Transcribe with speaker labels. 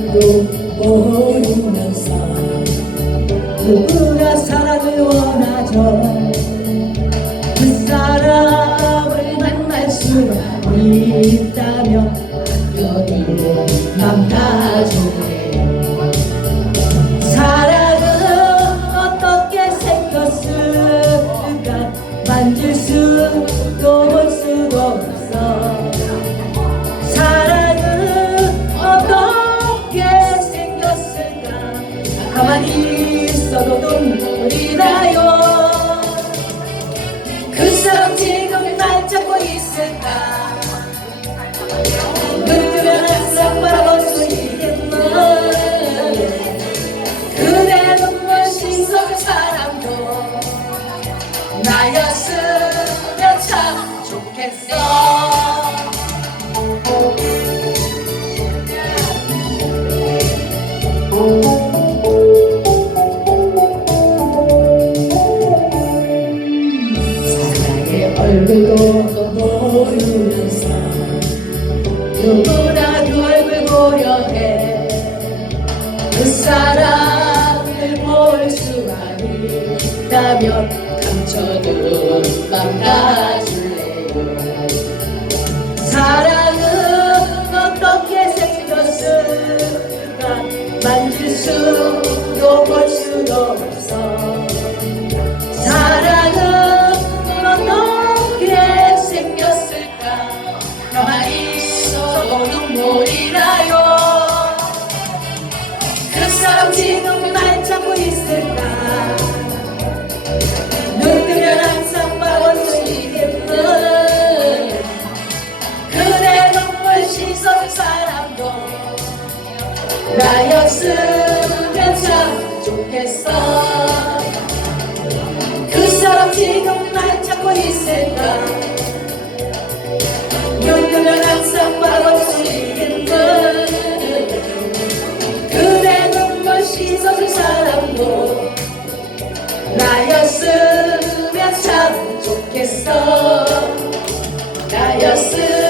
Speaker 1: 가슴도 모르면서 누구나 사랑을 원하죠. 그 사람을 만날 수 있다면 여기로 남가족에 사랑은 어떻게 생겼을까? 만질 수도 가만히 있어도 눈물이 나요. 그 사람 지금 날 찾고 있을까? 눈 뜨면 항상 바라볼 수 있겠나? 그대 눈물 씻어줄 사람도 나였으면 참 좋겠어. 사랑 얼굴도 모르면서 누구나 그 얼굴 보려 해 그 사랑을 볼 수가 있다면 감춰둔 맘 가줄래요 사랑은 어떻게 생겼을까? 만질 수도 볼 수도 없어 있어도 눈물이 나요? 그 사람 지금 날 찾고 있을까? 눈 뜨면 항상 있겠는 그대 눈물 씻어줄 사람도 나였으면 참 좋겠어 않겠어. 나였음.